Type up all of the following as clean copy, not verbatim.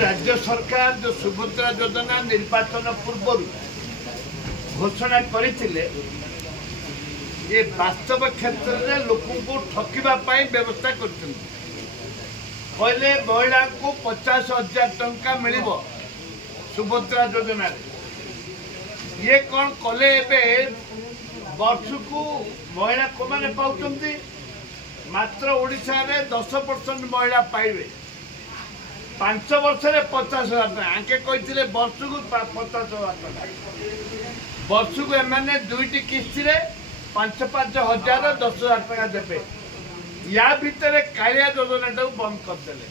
राज्य सरकार जो सुभद्रा योजना निर्वाचन पूर्व घोषणा करते ये वास्तव क्षेत्र में लोक को ठकवाई व्यवस्था कर कहले महिला को 50,000 टंका मिल सुभद्रा योजना ये कौन कले वर्ष को महिला को मैंने पाँच मात्र ओडिशा रे 10% महिला पाइबे 5 वर्ष में 50,000 टका आके कहते वर्ष को 50,000 टका वर्ष को एमाने दुईटी किस्ती रे 5,500 हजार 10,000 टका देवे या भितर कालिया योजना बंद करदे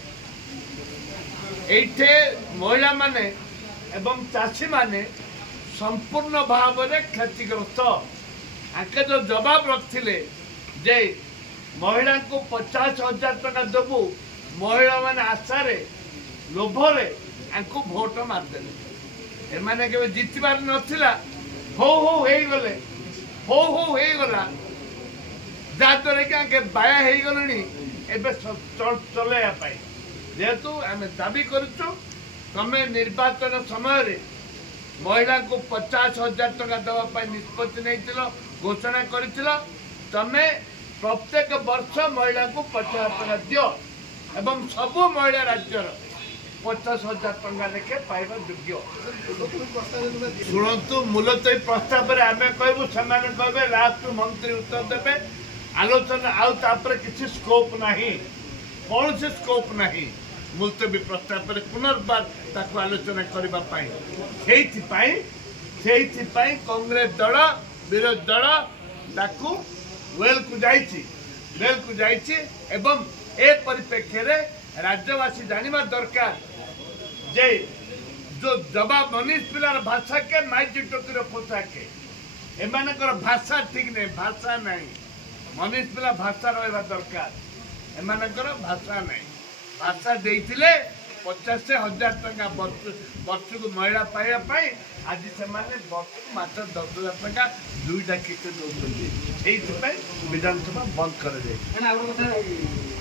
ये महिला माने एवं चाषी माने संपूर्ण भाव में क्षतिग्रस्त आके जो जवाब रखते जे महिला को 50,000 टका देवु महिला माने आशारे लोभरे आंको भोट मारदे एमाने के जितबार नथिला हो गले हो गला जहाँद्वारा कि आगे बाया हो गले चलैया जेहेतु आम दाबी करुचु तमें निर्वाचन समय महिला को 50,000 टका देवाई निष्पत्ति नहीं घोषणा कर तमें प्रत्येक वर्ष महिला को 50,000 टका दियो एवं सबू महिला राज्यर 50,000 टका लेखे पाइबा योग्य शुणु मूलतः प्रस्ताव आम कहूँ से कहे लास्ट मंत्री उत्तर देवे आलोचना आउे किसी स्कोप ना कौन से स्कोप ना मुलतवी प्रस्ताव पुनर्बार ताकू आलोचना करने कांग्रेस दल विरोधी दल ताकू वेल को जाइए एवं ए परिप्रेक्षी राज्यवासी जानवा दरकार जे जो जवाब मनीष पिलार भाषा के माइजी टोकीर पोशाके एमानकर भाषा ठीक नहीं भाषा नहीं मनीष पिला भाषा रहा दरकार एमानकर भाषा नहीं भाषा देते 50,000 टका वर्ष को महिला पाइबापी आज से वर्ष को मात्र 10,000 टका दुईटा किस्त दौरान विधानसभा बंद कर